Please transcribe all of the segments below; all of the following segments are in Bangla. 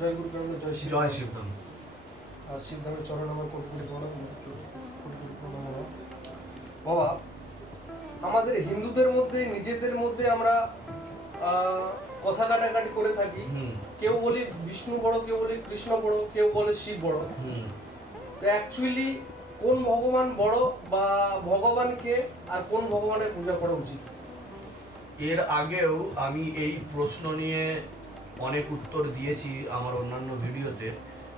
জয় গুরু কেন্দ্র জয় শিব জয় শিবধাম আর শিবধামের চরণ আমার কোটি কোটি প্রণাম কোটি কোটি প্রণাম। বাবা আমাদের হিন্দুদের মধ্যে নিজেদের মধ্যে আমরা কথা কাটাকাটি করে থাকি। কেউ বলি বিষ্ণু বড় কেউ বলি কৃষ্ণ বড় কেউ বলে শিব বড়। তো অ্যাকচুয়ালি কোন ভগবান বড় বা ভগবানকে আর কোন ভগবানের পূজা করা উচিত? এর আগেও আমি এই প্রশ্ন নিয়ে অনেক উত্তর দিয়েছি আমার অন্যান্য ভিডিওতে।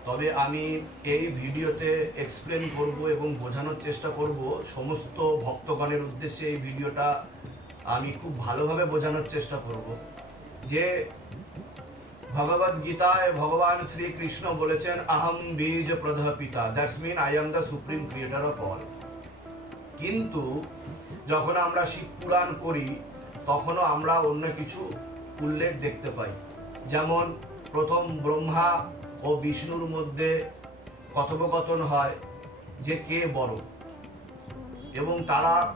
তবে আমি এই ভিডিওতে এক্সপ্লেন করব এবং বোঝানোর চেষ্টা করব সমস্ত ভক্তগণের উদ্দেশ্যে এই ভিডিওটা আমি খুব ভালোভাবে বোঝানোর চেষ্টা করব। যে ভগবদ গীতায় ভগবান শ্রীকৃষ্ণ বলেছেন, আহম বীজ প্রধ পিতা that's mean I am the supreme creator of all. কিন্তু যখন আমরা শিব পুরাণ করি, তখনও আমরা অন্য কিছু উল্লেখ দেখতে পাই। যেমন প্রথম ব্রহ্মা ও বিষ্ণুর মধ্যে কথোপকথন হয় যে কে বড়। এবং তারা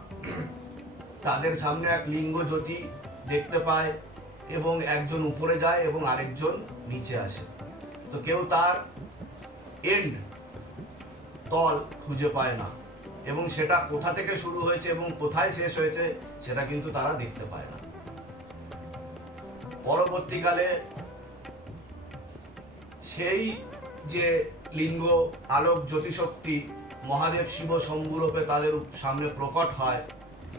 তাদের সামনে এক লিঙ্গ জ্যোতি দেখতে পায় এবং একজন উপরে যায় এবং আরেকজন নিচে আসে। তো কেউ তার এন্ড তল খুঁজে পায় না এবং সেটা কোথা থেকে শুরু হয়েছে এবং কোথায় শেষ হয়েছে সেটা কিন্তু তারা দেখতে পায় না। পরবর্তীকালে সেই যে লিঙ্গ, আলোক, জ্যোতিশক্তি, মহাদেব, শিব শম্ভুরূপে তাদের সামনে প্রকট হয়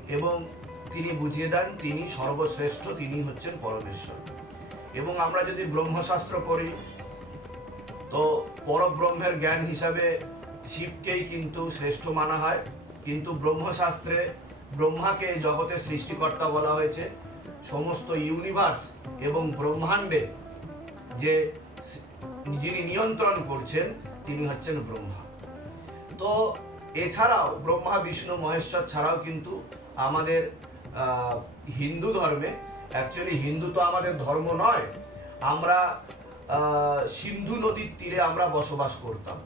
এবং তিনি বুঝিয়ে দেন, তিনি সর্বশ্রেষ্ঠ, তিনি হচ্ছেন পরমেশ্বর। এবং আমরা যদি ব্রহ্মশাস্ত্র করি তো পরব্রহ্মের জ্ঞান হিসাবে শিবকেই কিন্তু শ্রেষ্ঠ মানা হয়। কিন্তু ব্রহ্মশাস্ত্রে ব্রহ্মাকে জগতের সৃষ্টিকর্তা বলা হয়েছে। সমস্ত ইউনিভার্স এবং ব্রহ্মাণ্ডে যে যিনি নিয়ন্ত্রণ করছেন, তিনি হচ্ছেন ব্রহ্মা। তো এছাড়াও ব্রহ্মা, বিষ্ণু, মহেশ্বর ছাড়াও কিন্তু আমাদের হিন্দু ধর্মে অ্যাকচুয়ালি হিন্দু তো আমাদের ধর্ম নয়, আমরা সিন্ধু নদীর তীরে আমরা বসবাস করতাম।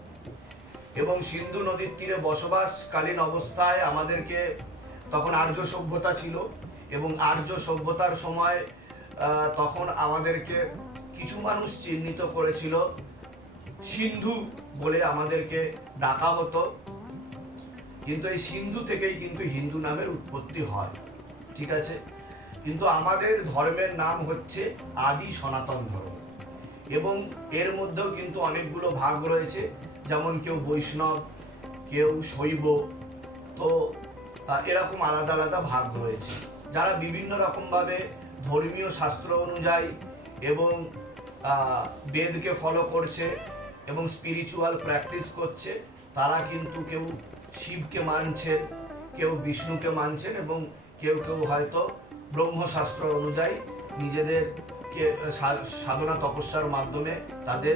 এবং সিন্ধু নদীর তীরে বসবাসকালীন অবস্থায় আমাদেরকে তখন আর্য সভ্যতা ছিল এবং আর্য সভ্যতার সময় তখন আমাদেরকে কিছু মানুষ চিহ্নিত করেছিল। সিন্ধু বলে আমাদেরকে ডাকা হতো। কিন্তু এই সিন্ধু থেকেই কিন্তু হিন্দু নামের উৎপত্তি হয়। ঠিক আছে? কিন্তু আমাদের ধর্মের নাম হচ্ছে আদি সনাতন ধর্ম। এবং এর মধ্যেও কিন্তু অনেকগুলো ভাগ রয়েছে। যেমন কেউ বৈষ্ণব, কেউ শৈব। তো এরকম আলাদা আলাদা ভাগ রয়েছে। যারা বিভিন্ন রকমভাবে ধর্মীয় শাস্ত্র অনুযায়ী এবং বেদকে ফলো করছে এবং স্পিরিচুয়াল প্র্যাকটিস করছে, তারা কিন্তু কেউ শিবকে মানছেন, কেউ বিষ্ণুকে মানছেন এবং কেউ কেউ হয়তো ব্রহ্মশাস্ত্র অনুযায়ী নিজেদেরকে সা- সাধনা তপস্যার মাধ্যমে তাদের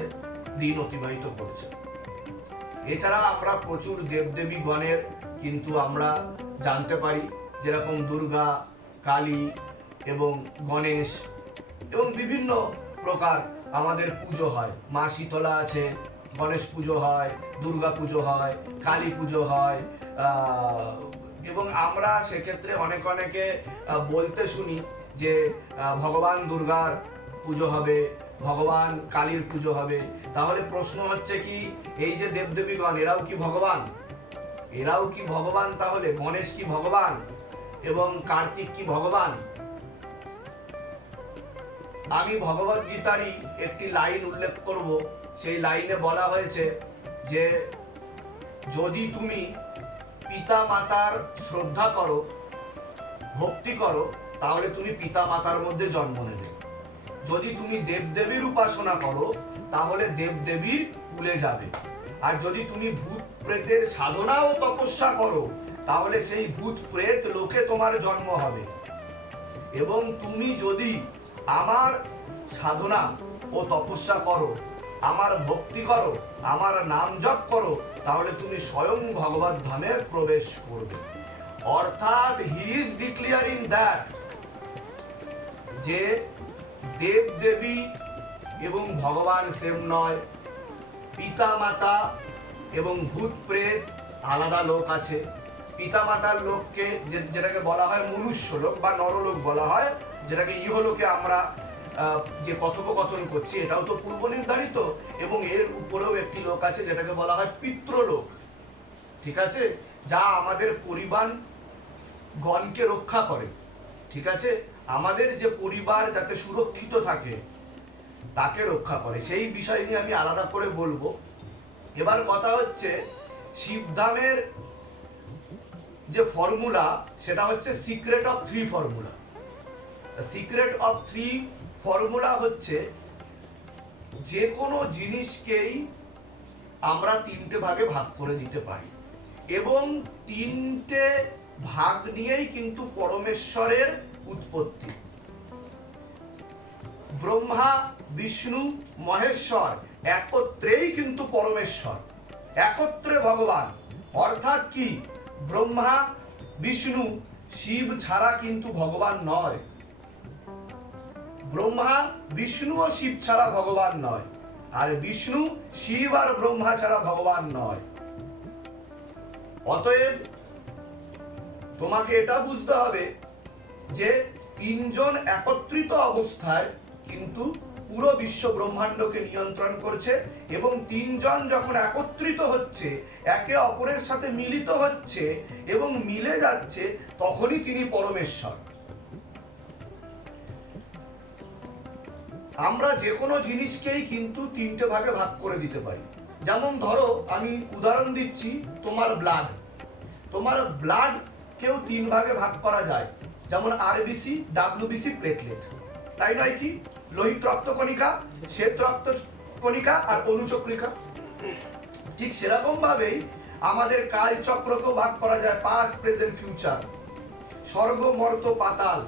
দিন অতিবাহিত করছে। এছাড়া আমরা প্রচুর দেবদেবী গণের কিন্তু আমরা জানতে পারি, যেরকম দুর্গা কালী এবং গণেশ এবং বিভিন্ন প্রকার আমাদের পুজো হয়। মা শীতলা আছে, গণেশ পুজো হয়, দুর্গা পুজো হয়, কালী পুজো হয় এবং আমরা সেক্ষেত্রে অনেক অনেকে বলতে শুনি যে ভগবান দুর্গার পুজো হবে, ভগবান কালীর পুজো হবে। তাহলে প্রশ্ন হচ্ছে কি, এই যে দেবদেবীগণ, এরাও কি ভগবান? এরাও কি ভগবান তাহলে? গণেশ কি ভগবান? এবং কার্তিক কি ভগবান? আমি ভগবত গীতারই একটি লাইন উল্লেখ করব। সেই লাইনে বলা হয়েছে যে, যদি তুমি পিতা মাতার শ্রদ্ধা করো, ভক্তি করো, তাহলে তুমি পিতা মাতার মধ্যে জন্ম নেবে। যদি তুমি দেবদেবীর উপাসনা করো, তাহলে দেবদেবীর কুলে যাবে। আর যদি তুমি ভূত প্রেতের সাধনা ও তপস্যা করো তাহলে সেই ভূত প্রেত লোকে তোমার জন্ম হবে। এবং তুমি যদি আমার সাধনা ও তপস্যা করো, আমার ভক্তি করো, আমার নাম জপ করো, তাহলে তুমি স্বয়ং ভগবত ধামে প্রবেশ করবে। অর্থাৎ হি ইজ ডিক্লিয়ারিং দ্যাট যে দেব দেবী এবং ভগবান সেম নয় পিতা মাতা এবং ভূত প্রেত আলাদা লোক আছে। পিতা মাতার লোককে যেটাকে বলা হয় মনুষ্য লোক বা নরলোক বলা হয়, যেটাকে ইহলোকে আমরা যে কথোপকথন করছি, এটাও তো পূর্ব নির্ধারিত এবং এর উপরেও একটি লোক আছে যেটাকে বলা হয় পিত্রলোক। ঠিক আছে? যা আমাদের পরিবার গণকে রক্ষা করে। ঠিক আছে? আমাদের যে পরিবার যাতে সুরক্ষিত থাকে, তাকে রক্ষা করে। সেই বিষয় নিয়ে আমি আলাদা করে বলব। এবার কথা হচ্ছে, শিবধামের যে ফর্মুলা সেটা হচ্ছে secret of three formula secret of three formula হচ্ছে যে কোনো জিনিসকেই আমরা তিনটে ভাগে ভাগ করে দিতে পারি। এবং তিনটে ভাগ নিয়েই কিন্তু পরমেশ্বরের উৎপত্তি। ব্রহ্মা, বিষ্ণু, মহেশ্বর একত্রেই কিন্তু পরমেশ্বর, একত্রে ভগবান। অর্থাৎ কি? ব্রহ্মা, বিষ্ণু, শিব ছাড়া কিন্তু ভগবান নয়। ব্রহ্মা, বিষ্ণু ও শিব ছাড়া ভগবান নয়। আর বিষ্ণু, শিব আর ব্রহ্মা ছাড়া ভগবান নয়। অতএব তোমাকে এটা বুঝতে হবে যে তিনজন একত্রিত অবস্থায় কিন্তু পুরো বিশ্ব ব্রহ্মাণ্ডকে নিয়ন্ত্রণ করছে এবং তিনজন যখন একত্রিত হচ্ছে, একে অপরের সাথে মিলিত হচ্ছে এবং মিলে যাচ্ছে, তখনই তিনি পরমেশ্বর। আমরা যে কোনো জিনিসকেই কিন্তু তিনটে ভাগে ভাগ করে দিতে পারি। যেমন ধরো, আমি উদাহরণ দিচ্ছি, তোমার ব্লাড তোমার ব্লাড কেউ তিন ভাগে ভাগ করা যায়। যেমন আরবিসি ডাব্লিউবিসি প্লেটলেট তাই নয় কি? লোহিত রক্ত কণিকা, শ্বেত রক্ত কণিকা আর অনুচক্রিকা ঠিক সেরকম ভাবেই আমাদের কাল চক্রকেও ভাগ করা যায় পাস্ট প্রেজেন্ট ফিউচার স্বর্গ, মর্ত, পাতাল।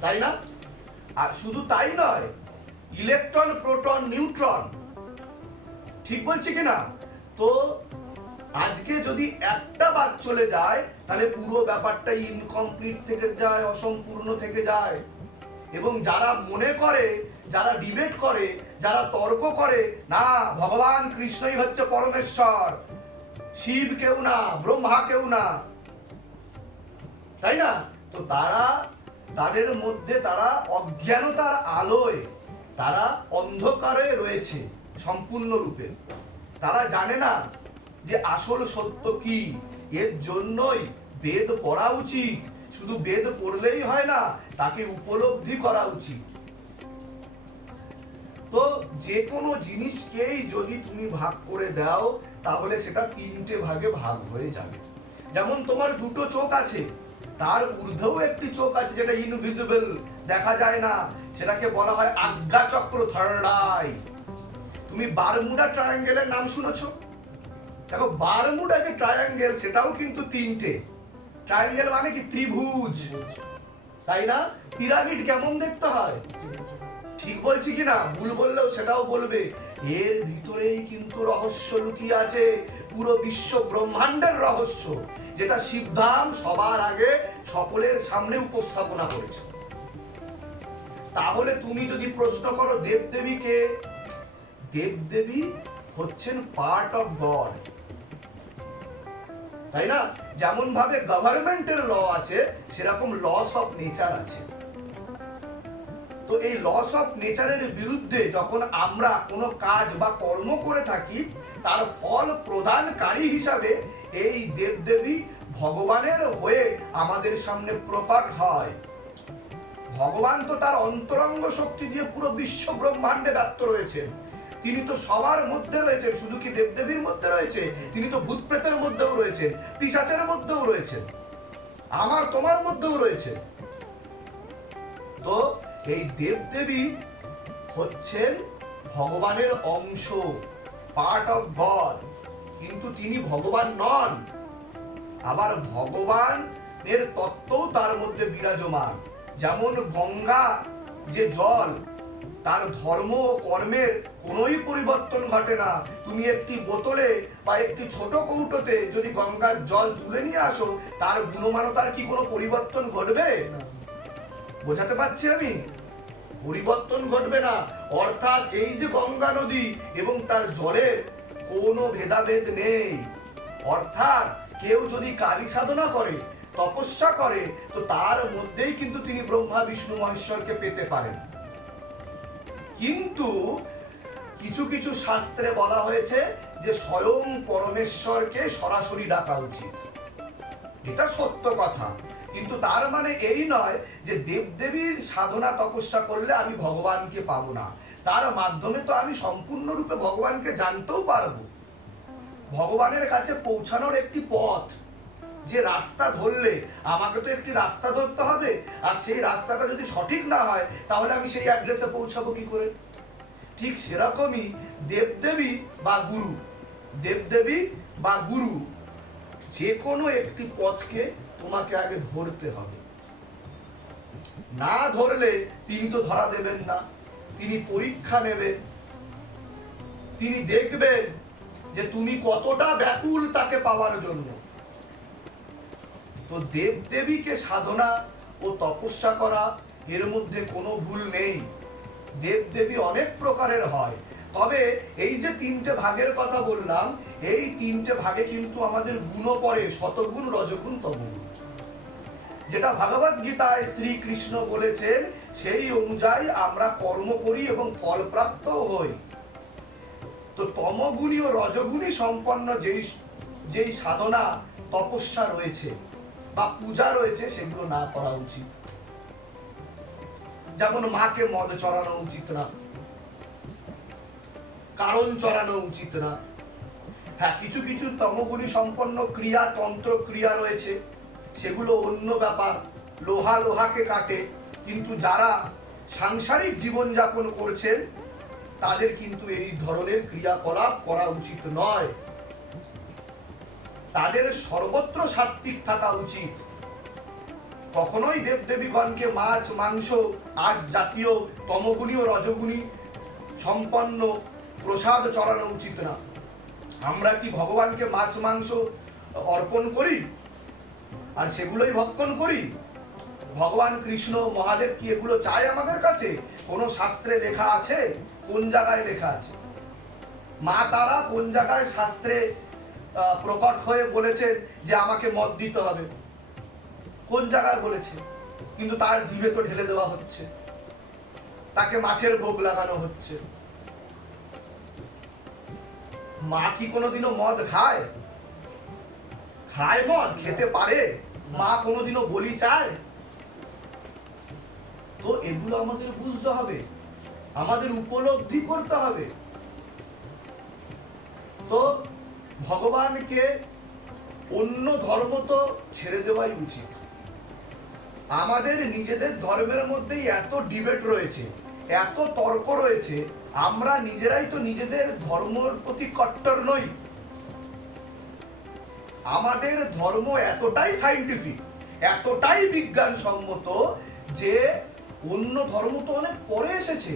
তাই না? আর শুধু তাই নয়, ইলেকট্রন, প্রোটন, নিউট্রন। ঠিক বলছি কিনা তো আজকে যদি একটা বাদ চলে যায়, তাহলে পুরো ব্যাপারটা ইনকমপ্লিট থেকে যায়, অসম্পূর্ণ থেকে যায়। এবং যারা মনে করে, যারা ডিবেট করে, যারা তর্ক করে, না, ভগবান কৃষ্ণই হচ্ছে পরমেশ্বর, শিব কেউ না, ব্রহ্মা কেউ না। তাই না? তো তারা, তাদের মধ্যে তারা অজ্ঞানতার আলোয়, তারা অন্ধকারে রয়েছে সম্পূর্ণরূপে। তারা জানে না যে আসল সত্য কি? এর জন্যই বেদ পড়া উচিত। শুধু বেদ পড়লেই হয় না, তাকে উপলব্ধি করা উচিত। তো যে কোনো জিনিসকেই যদি তুমি ভাগ করে দাও, তাহলে সেটা তিনটে ভাগে ভাগ হয়ে যাবে। যেমন তোমার দুটো চোখ আছে, তার ঊর্ধ্বেও একটি চোখ আছে যেটা ইনভিজিবল দেখা যায় না। সেটাকে বলা হয় আজ্ঞা চক্র থার্ড আই তুমি বারমুডা ট্রায়াঙ্গেলের নাম শুনেছো? দেখো, বারমুডা যে ট্রায়াঙ্গেল সেটাও কিন্তু তিনটে। ট্রায়াঙ্গেল মানে কি? ত্রিভুজ। তাই না? পিরামিড কেমন দেখতে হয়? ঠিক বলছি কি না? ভুল বললেও সেটাও বলবে। এর ভিতরেই কিন্তু রহস্য লুকিয়ে আছে। পুরো বিশ্ব ব্রহ্মাণ্ডের রহস্য, যেটা শিবধাম সবার আগে সকলের সামনে উপস্থাপনা করেছে। তাহলে তুমি যদি প্রশ্ন করো দেবদেবীকে, দেবদেবী হচ্ছেন পার্ট অফ গড তাই না? যেমন ভাবে গভর্নমেন্টের ল আছে, সেরকম লস অফ নেচার আছে। তো এই লস অফ নেচারের বিরুদ্ধে যখন আমরা কোনো কাজ বা কর্ম করে থাকি, তার ফল প্রদানকারী হিসাবে এই দেবদেবী ভগবানের হয়ে আমাদের সামনে প্রকট হয়। ভগবান তো তার অন্তরঙ্গ শক্তি দিয়ে পুরো বিশ্ব ব্রহ্মাণ্ডে ব্যপ্ত রয়েছেন। তিনি তো সবার মধ্যে রয়েছেন, শুধু কি দেবদেবীর মধ্যে রয়েছে তিনি তো ভূত প্রেতের মধ্যেও রয়েছেন, পিসাচের মধ্যেও রয়েছেন। আমার তোমার মধ্যেও রয়েছে তো এই দেবদেবী হচ্ছেন ভগবানের অংশ পার্ট অফ গড কিন্তু তিনি ভগবান নন। আবার ভগবানের তত্ত্বও তার মধ্যে বিরাজমান। যেমন গঙ্গা, যে জল তার ধর্ম ও কর্মের কোনোই পরিবর্তন ঘটে না। তুমি একটি বোতলে বা একটি ছোট কৌটোতে যদি গঙ্গার জল তুলে নিয়ে আসো, তার গুণমানতার কি কোনো পরিবর্তন ঘটবে? বোঝাতে পারছি আমি? পরিবর্তন ঘটবে না। অর্থাৎ এই যে গঙ্গা নদী এবং তার জলের কোনো ভেদাভেদ নেই। অর্থাৎ কেউ যদি কালী সাধনা করে, তপস্যা করে, তো তার মধ্যেই কিন্তু তিনি ব্রহ্মা, বিষ্ণু, মহেশ্বরকে পেতে পারেন। কিন্তু কিছু কিছু শাস্ত্রে বলা হয়েছে যে স্বয়ং পরমেশ্বরকে সরাসরি ডাকা উচিত। এটা সত্য কথা। কিন্তু তার মানে এই নয় যে দেবদেবীর সাধনা তপস্যা করলে আমি ভগবানকে পাবো না। তার মাধ্যমে তো আমি সম্পূর্ণরূপে ভগবানকে জানতেও পারব। ভগবানের কাছে পৌঁছানোর একটি পথ। যে রাস্তা ধরলে আমাকে তো একটি রাস্তা ধরতে হবে, আর সেই রাস্তাটা যদি সঠিক না হয়, তাহলে আমি সেই অ্যাড্রেসে পৌঁছাবো কি করে? ঠিক সেরকমই দেবদেবী বা গুরু, দেবদেবী বা গুরু, যে কোনো একটি পথকে তোমাকে আগে ধরতে হবে। না ধরলে তিনি তো ধরা দেবেন না, তিনি পরীক্ষা নেবেন, তিনি দেখবেন যে তুমি কতটা ব্যাকুল তাকে পাওয়ার জন্য। তো দেবদেবীকে সাধনা ও তপস্যা করা এর মধ্যে কোনো ভুল নেই। দেবদেবী অনেক প্রকারের হয়। তবে এই যে তিনটে ভাগের কথা বললাম, এই তিনটে ভাগে কিন্তু আমাদের গুণও পড়ে, শতগুণ, রজগুণ, তমগুণ। যেটা ভগবত গীতায় শ্রীকৃষ্ণ বলেছেন, সেই অনুযায়ী আমরা কর্ম করি এবং ফলপ্রাপ্ত হই। তো তমগুণী ও রজগুণী সম্পন্ন যেই যেই সাধনা, তপস্যা রয়েছে। বা পূজা রয়েছে, সেগুলো না করা উচিত। যেমন মাকে মদ চড়ানো উচিত না। কারণ চড়ানো উচিত না। হ্যাঁ কিছু কিছু তমগুণী সম্পন্ন ক্রিয়া, তন্ত্র ক্রিয়া রয়েছে। সেগুলো অন্য ব্যাপার। লোহা লোহাকে কাটে, কিন্তু যারা সাংসারিক জীবনযাপন করছেন, তাদের কিন্তু এই ধরনের ক্রিয়াকলাপ করা উচিত নয়। তাদের সর্বত্র সাত্বিক থাকা উচিত। কখনোই দেবদেবীগণকে মাছ, মাংস আজ জাতীয় তমগুণী ও রজগুণী সম্পন্ন প্রসাদ চড়ানো উচিত না। আমরা কি ভগবানকে মাছ, মাংস অর্পণ করি আর সেগুলোই ভক্ষণ করি? ভগবান কৃষ্ণ মহাদেব কি এগুলো চায় আমাদের কাছে? কোন শাস্ত্রে লেখা আছে? কোন জায়গায় লেখা আছে? মা তারা কোন জায়গায় শাস্ত্রে প্রকট হয়ে বলেছেন যে আমাকে মত দিতে হবে। কোন জায়গায় বলেছে? কিন্তু তার জিভে তো ঢেলে দেওয়া হচ্ছে। তাকে মাছের ভোগ লাগানো হচ্ছে। মা কি কোনোদিনও মদ খায়? খায় মদ, খেতে পারে। মা কোনোদিনও বলি চায়? তো এগুলো আমাদের বুঝতে হবে। আমাদের উপলব্ধি করতে হবে। তো ভগবানকে অন্য ধর্ম তো ছেড়ে দেওয়াই উচিত। আমাদের নিজেদের ধর্মের মধ্যেই এত ডিবেট রয়েছে, এত তর্ক রয়েছে, আমরা নিজেরাই তো নিজেদের ধর্মের প্রতি কট্টর নই। আমাদের ধর্ম এতটাই সাইন্টিফিক এতটাই বিজ্ঞানসম্মত যে অন্য ধর্ম তো অনেক পরে এসেছে,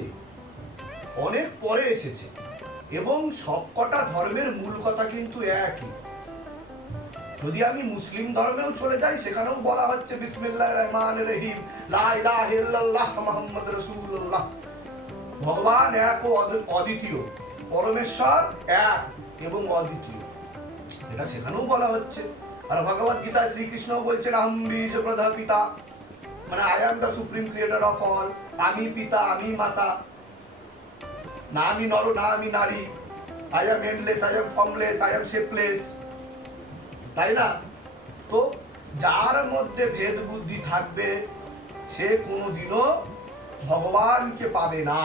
অনেক পরে এসেছে। এবং সবকটা ধর্মের মূল কথা কিন্তু একই। যদি আমি মুসলিম ধর্মেও চলে যাই, সেখানেও বলা হচ্ছে বিসমিল্লাহ রহমান রহিম, লা ইলাহা ইল্লাল্লাহ মুহাম্মদ রাসূলুল্লাহ। ভগবান এক ও অদ্বিতীয়, পরমেশ্বর এক এবং অদ্বিতীয়। এটা সেখানেও বলা হচ্ছে। আর ভগবত গীতায় শ্রীকৃষ্ণ বলছেন, আহম বীজ প্রধা পিতা মানে I am the supreme creator of all আমি পিতা, আমি মাতা। না আমি নর না আমি নারী। I am endless I am formless I am shapeless তাই না? তো যার মধ্যে ভেদ বুদ্ধি থাকবে, সে কোনোদিনও ভগবানকে পাবে না,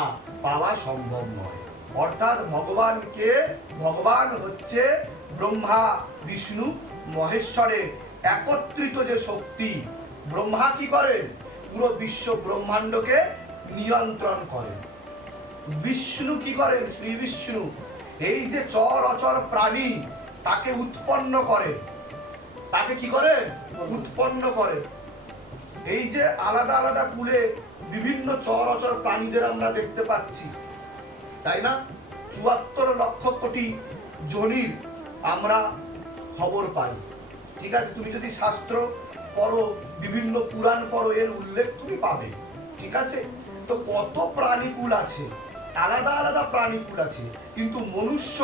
পাওয়া সম্ভব নয়। অর্থাৎ ভগবানকে, ভগবান হচ্ছে ব্রহ্মা, বিষ্ণু, মহেশ্বরের একত্রিত যে শক্তি, ব্রহ্মা কি করেন? পুরো বিশ্ব ব্রহ্মাণ্ডকে নিয়ন্ত্রণ করেন। বিষ্ণু কি করেন শ্রী বিষ্ণু, এই যে চর অচর প্রাণী তাকে উৎপন্ন করে। তাকে কি করে? উৎপন্ন করে। এই যে আলাদা আলাদা কুলে বিভিন্ন চর অচর প্রাণীদের আমরা দেখতে পাচ্ছি। তাই না? চুয়াত্তর লক্ষ কোটি জনির আমরা খবর পাই। ঠিক আছে, তুমি যদি শাস্ত্র পড়ো, বিভিন্ন পুরাণ পড়ো, এর উল্লেখ তুমি পাবে। ঠিক আছে? তো কত প্রাণীকুল আছে? আলাদা আলাদা প্রাণীকুল আছে, কিন্তু মনুষ্য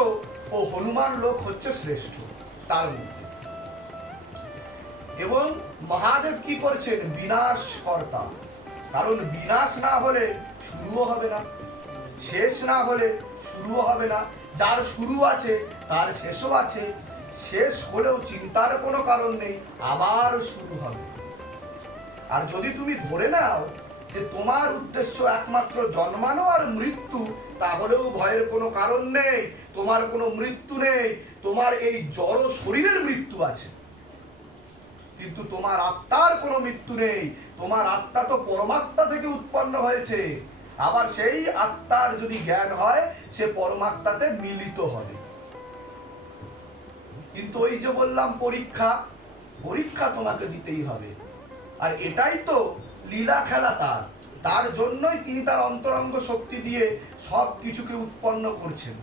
ও হনুমান লোক হচ্ছে শ্রেষ্ঠ তার মধ্যে। এবং মহাদেব কি করছেন? বিনাশ কর্তা। কারণ বিনাশ না হলে শুরুও হবে না, শেষ না হলে শুরুও হবে না। যার শুরু আছে, তার শেষও আছে। শেষ হলেও চিন্তার কোনো কারণ নেই, আবার শুরু হবে। আর যদি তুমি ধরে নাও যে তোমার উদ্দেশ্য একমাত্র জন্মানো আর মৃত্যু, তাহলেও ভয়ের কোনো কারণ নেই, তোমার কোনো মৃত্যু নেই, তোমার এই জড় শরীরের মৃত্যু আছে। কিন্তু তোমার আত্মার কোনো মৃত্যু নেই, তোমার আত্মা তো পরমাত্মা থেকে উৎপন্ন হয়েছে। আবার সেই আত্মার যদি জ্ঞান হয়, সে পরমাত্মাতে মিলিত হবে। কিন্তু ওই যে বললাম পরীক্ষা পরীক্ষা তোমাকে দিতেই হবে। আর এটাই তো লীলা খেলা তার। তার জন্যই তিনি তার অন্তরঙ্গ শক্তি দিয়ে সব কিছুকে উৎপন্ন করছেন।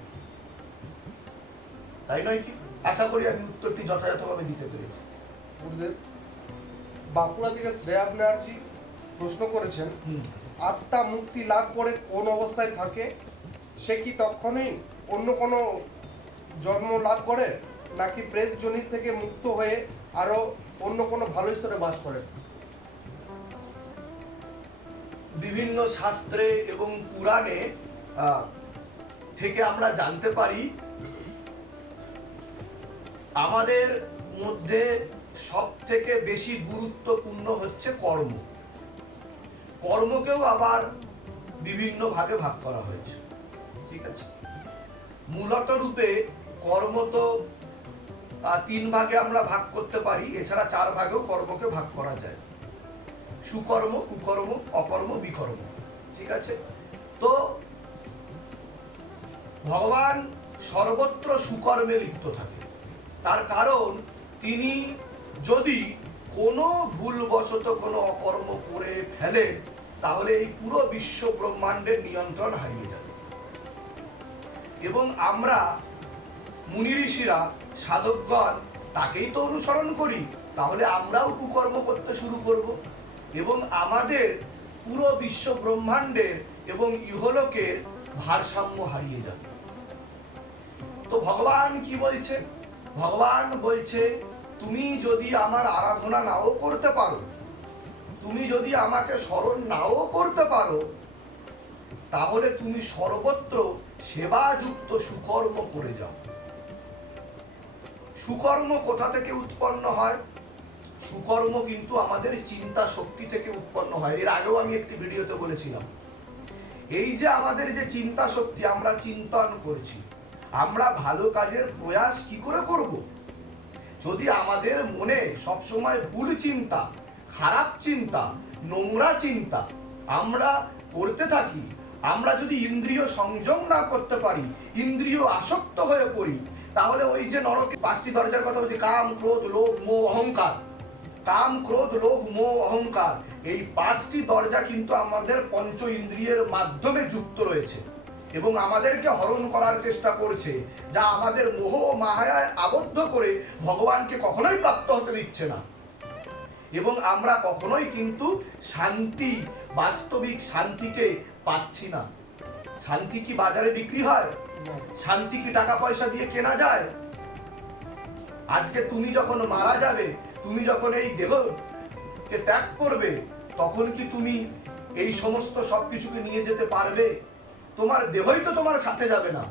তাই নয় কি? আশা করি আমি উত্তরটি যথাযথভাবে দিতে পেরেছি। গুরুদেব বাঁকুড়া থেকে শ্রেয়া ব্যানার্জি প্রশ্ন করেছেন আত্মা মুক্তি লাভ করে কোন অবস্থায় থাকে? সে কি তখনই অন্য কোনো জন্ম লাভ করে? নাকি প্রেস জনিত থেকে মুক্ত হয়ে আরও অন্য কোনো ভালো স্তরে বাস করে? বিভিন্ন শাস্ত্রে এবং পুরাণে থেকে আমরা জানতে পারি, আমাদের মধ্যে সব থেকে বেশি গুরুত্বপূর্ণ হচ্ছে কর্ম। কর্মকেও আবার বিভিন্ন ভাগে ভাগ করা হয়েছে। ঠিক আছে? মূলত রূপে কর্ম তো তিন ভাগে আমরা ভাগ করতে পারি, এছাড়া চার ভাগেও কর্মকে ভাগ করা যায়। সুকর্ম, কুকর্ম, অকর্ম, বিকর্ম। ঠিক আছে? তো ভগবান সর্বত্র সুকর্মে লিপ্ত থাকে। তার কারণ তিনি যদি কোনো ভুলবশত কোনো অকর্ম করে ফেলেন তাহলে এই পুরো বিশ্ব ব্রহ্মাণ্ডের নিয়ন্ত্রণ হারিয়ে যাবে। এবং আমরা মুনি ঋষিরা, সাধকগণ, তাকেই তো অনুসরণ করি। তাহলে আমরাও কুকর্ম করতে শুরু করব। এবং আমাদের পুরো বিশ্ব ব্রহ্মাণ্ডের এবং ইহলোকের ভারসাম্য হারিয়ে যাবে। তো ভগবান কি বলছে? ভগবান বলছে, তুমি যদি আমার আরাধনা নাও করতে পারো, তুমি যদি আমাকে স্মরণ নাও করতে পারো, তাহলে তুমি সর্বত্র সেবাযুক্ত সুকর্ম করে যাও। সুকর্ম কোথা থেকে উৎপন্ন হয়? সুকর্ম কিন্তু আমাদের চিন্তা শক্তি থেকে উৎপন্ন হয়। এর আগেও আমি একটি ভিডিওতে বলেছিলাম। এই যে আমাদের যে চিন্তা শক্তি, আমরা চিন্তন করছি। আমরা ভালো কাজের প্রয়াস কি করে করব? যদি আমাদের মনে সবসময় ভুল চিন্তা, খারাপ চিন্তা, নোংরা চিন্তা আমরা করতে থাকি, আমরা যদি ইন্দ্রিয় সংযম না করতে পারি, ইন্দ্রিয় আসক্ত হয়ে পড়ি, তাহলে ওই যে নরকে পাঁচটি দরজার কথা বলছি, কাম, ক্রোধ, লোভ, মোহ, অহংকার কাম ক্রোধ, লোভ, মোহ, অহংকার। এই পাঁচটি দরজা কিন্তু আমাদের পঞ্চ ইন্দ্রিয়ের মাধ্যমে যুক্ত রয়েছে এবং আমাদেরকে হরণ করার চেষ্টা করছে, যা আমাদের মোহ ও মায়ায় আবদ্ধ করে ভগবানকে কখনোই প্রাপ্ত হতে দিচ্ছে না। এবং আমরা কখনোই কিন্তু শান্তি, বাস্তবিক শান্তিকে পাচ্ছি না। শান্তি কি বাজারে বিক্রি হয়? শান্তি কি টাকা পয়সা দিয়ে কেনা যায়? আজকে তুমি যখন মারা যাবে তুমি যখন এই দেহকে ত্যাগ করবে, তখন কি তুমি এই সমস্ত সবকিছুকে নিয়ে যেতে পারবে? তোমার দেহই তো তোমার সাথে যাবে না।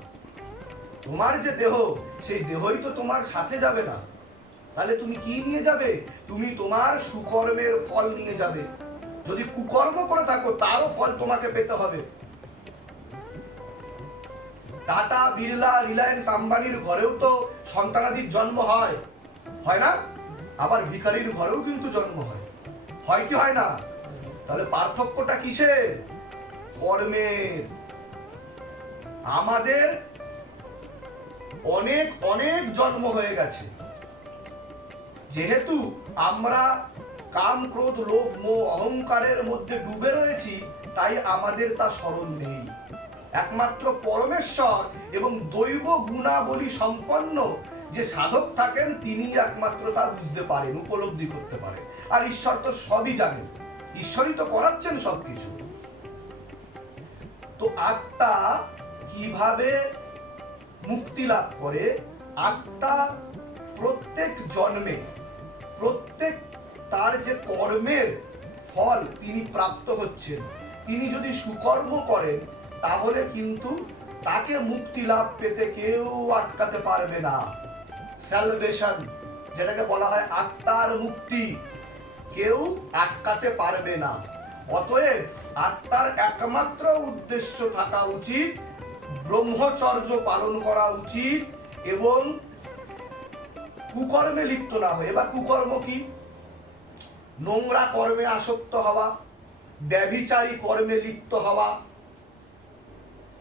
তোমার যে দেহ, সেই দেহই তো তোমার সাথে যাবে না। তাহলে তুমি কি নিয়ে যাবে? তুমি তোমার সুকর্মের ফল নিয়ে যাবে। যদি কুকর্ম করে থাকো, তারও ফল তোমাকে পেতে হবে। টাটা, বিড়লা, রিলায়েন্স আম্বানির ঘরেও তো সন্তানাদির জন্ম হয়। হয় না? আবার ভিখারির ঘরেও কিন্তু জন্ম হয়। হয় কি হয় না? তাহলে পার্থক্যটা কিসের? কর্মের আমাদের অনেক অনেক জন্ম হয়ে গেছে। যেহেতু আমরা কাম, ক্রোধ, লোভ, মোহ, অহংকারের মধ্যে ডুবে রয়েছি, তাই আমাদের তা স্মরণ নেই। একমাত্র পরমেশ্বর এবং দৈব গুণাবলী সম্পন্ন যে সাধক থাকেন তিনি একমাত্র তা বুঝতে পারেন, উপলব্ধি করতে পারেন। আর ঈশ্বর তো সবই জানেন। ঈশ্বরই তো করাচ্ছেন সবকিছু। তো আত্মা কীভাবে মুক্তি লাভ করে? আত্মা প্রত্যেক জন্মে, প্রত্যেক তার যে কর্মের ফল তিনি প্রাপ্ত হচ্ছেন, তিনি যদি সুকর্ম করেন, তাহলে কিন্তু তাকে মুক্তি লাভ পেতে কেউ আটকাতে পারবে না। স্যালভেশন যেটাকে বলা হয় আত্মার মুক্তি। কেউ আটকাতে পারবে না। অতএব আত্মার একমাত্র উদ্দেশ্য থাকা উচিত, ব্রহ্মচর্য পালন করা উচিত এবং কুকর্মে লিপ্ত না হয়ে। এবার কুকর্ম কি? নোংরা কর্মে আসক্ত হওয়া, ব্যভিচারী কর্মে লিপ্ত হওয়া,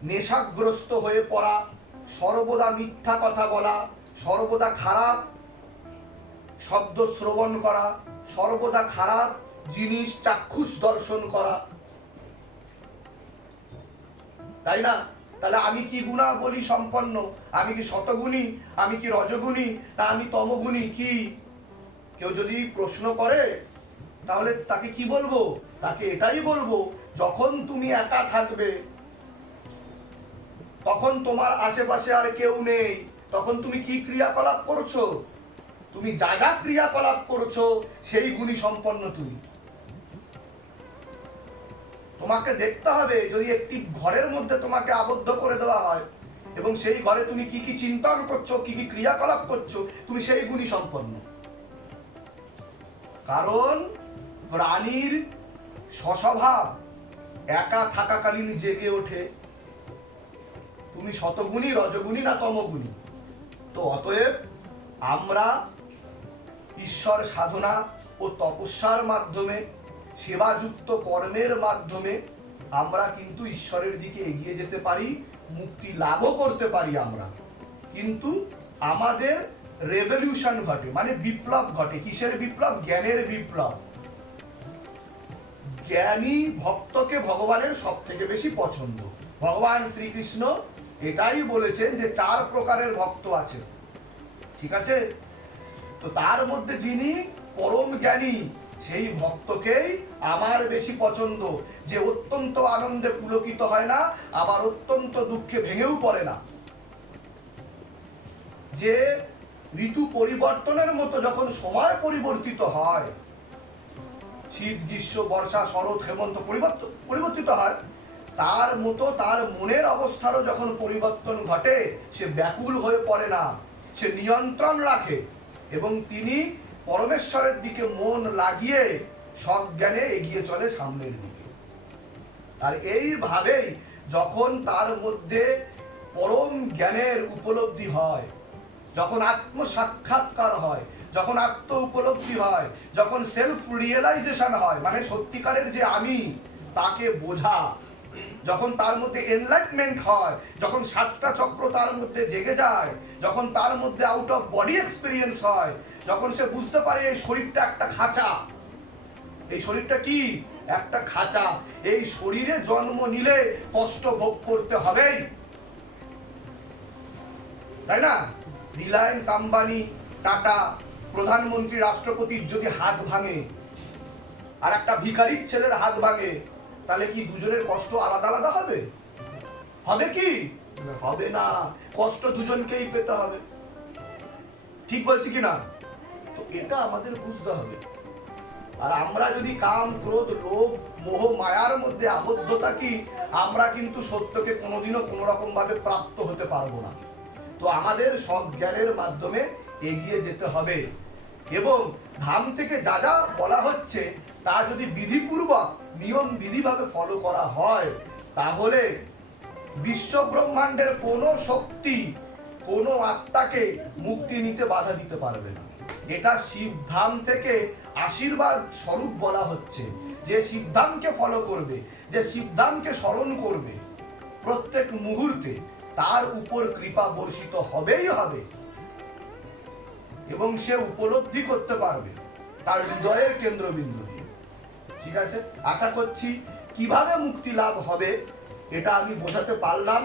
নেশাগ্রস্ত হয়ে পড়া, সর্বদা মিথ্যা কথা বলা সর্বদা খারাপ, শব্দ শ্রবণ করা, সর্বদা খারাপ জিনিস চাক্ষুষ দর্শন করা। তাই না? তাহলে আমি কি গুণা বলি সম্পন্ন? আমি কি শতগুণী? আমি কি রজগুণী? না, আমি তমগুণী? কি? কেউ যদি প্রশ্ন করে, তাহলে তাকে কি বলব? তাকে এটাই বলব, যখন তুমি একা থাকবে, তখন তোমার আশেপাশে আর কেউ নেই। তখন তুমি কি ক্রিয়াকলাপ করছ? তুমি যা যা ক্রিয়াকলাপ করছ, সেই গুণী সম্পন্ন তুমি। তোমাকে দেখতে হবে যদি একটি ঘরের মধ্যে তোমাকে আবদ্ধ করে দেওয়া হয়, এবং সেই ঘরে তুমি কি কি চিন্তন করছ, কি কি ক্রিয়াকলাপ করছ, তুমি সেই গুণী সম্পন্ন। কারণ প্রাণীর স্বস্বভাব একা থাকাকালীন জেগে ওঠে। তুমি শতগুণী রজগুণী না তমগুণী তো অতএব আমরা ঈশ্বর সাধনা ও তপস্যার মাধ্যমে, সেবাযুক্ত কর্মের মাধ্যমে আমরা কিন্তু ঈশ্বরের দিকে এগিয়ে যেতে পারি, মুক্তি লাভও করতে পারি আমরা। কিন্তু আমাদের রেভলিউশন ঘটে মানে বিপ্লব ঘটে। কিসের বিপ্লব? জ্ঞানের বিপ্লব। জ্ঞানী ভক্তকে ভগবানের সব থেকে বেশি পছন্দ। ভগবান শ্রীকৃষ্ণ এটাই বলেছেন যে চার প্রকারের ভক্ত আছে। ঠিক আছে? তো তার মধ্যে যিনি পরম জ্ঞানী, সেই ভক্তকেই আমার বেশি পছন্দ। যে অত্যন্ত আনন্দে পুলকিত হয় না, আবার অত্যন্ত দুঃখে ভেঙেও পড়ে না। যে ঋতু পরিবর্তনের মতো যখন সময় পরিবর্তিত হয়, শীত, গ্রীষ্ম, বর্ষা, শরৎ, হেমন্ত পরিবর্তন পরিবর্তিত হয় তার মতো তার মনের অবস্থারও যখন পরিবর্তন ঘটে, সে ব্যাকুল হয়ে পড়ে না। সে নিয়ন্ত্রণ রাখে এবং তিনি পরমেশ্বরের দিকে মন লাগিয়ে সজ্ঞানে এগিয়ে চলে সামনের দিকে। আর এইভাবেই যখন তার মধ্যে পরম জ্ঞানের উপলব্ধি হয়, যখন আত্ম সাক্ষাৎকার হয়, যখন আত্ম উপলব্ধি হয়, যখন সেলফ রিয়েলাইজেশন হয় মানে সত্যিকারের যে আমি, তাকে বোঝা যখন তার মধ্যে এনলাইটমেন্ট হয়, যখন সাতটা চক্র তার মধ্যে জেগে যায়, যখন তার মধ্যে আউট অফ বডি এক্সপিরিয়েন্স হয়, যখন সে বুঝতে পারে এই শরীরটা একটা খাঁচা। এই শরীরটা কি? একটা খাঁচা। এই শরীরে জন্ম নিলে কষ্ট ভোগ করতে হবেই। তাই না? রিলায়েন্স আম্বানি, টাটা, প্রধানমন্ত্রী, রাষ্ট্রপতির যদি হাত ভাঙে, আর একটা ভিখারির ছেলের হাত ভাঙে তাহলে কি দুজনের কষ্ট আলাদা আলাদা হবে? হবে কি? হবে না। কষ্ট দুজনকেই পেতে হবে। ঠিক বলছি কি না? তো এটা আমাদের বুঝতে হবে। আর আমরা যদি কাম, ক্রোধ, লোভ, মোহ, মায়ার মধ্যে আবদ্ধ থাকি আমরা কিন্তু সত্যকে কোনোদিনও কোনো রকম ভাবে প্রাপ্ত হতে পারব না। তো আমাদের সব জ্ঞানের মাধ্যমে এগিয়ে যেতে হবে। এবং ধাম থেকে যা যা বলা হচ্ছে, তা যদি বিধিপূর্বক, নিয়ম বিধিভাবে ফলো করা হয়, তাহলে বিশ্ব ব্রহ্মাণ্ডের কোনো শক্তি, কোনো আত্মাকে মুক্তি নিতে বাধা দিতে পারবে না। এটা শিবধাম থেকে আশীর্বাদ স্বরূপ বলা হচ্ছে। যে শিবধামকে ফলো করবে, যে শিবধামকে স্মরণ করবে, প্রত্যেক মুহূর্তে তার উপর কৃপা বর্ষিত হবেই হবে। এবং সে উপলব্ধি করতে পারবে। তার হৃদয়ের কেন্দ্রবিন্দু। ঠিক আছে? আশা করছি কীভাবে মুক্তি লাভ হবে, এটা আমি বোঝাতে পারলাম।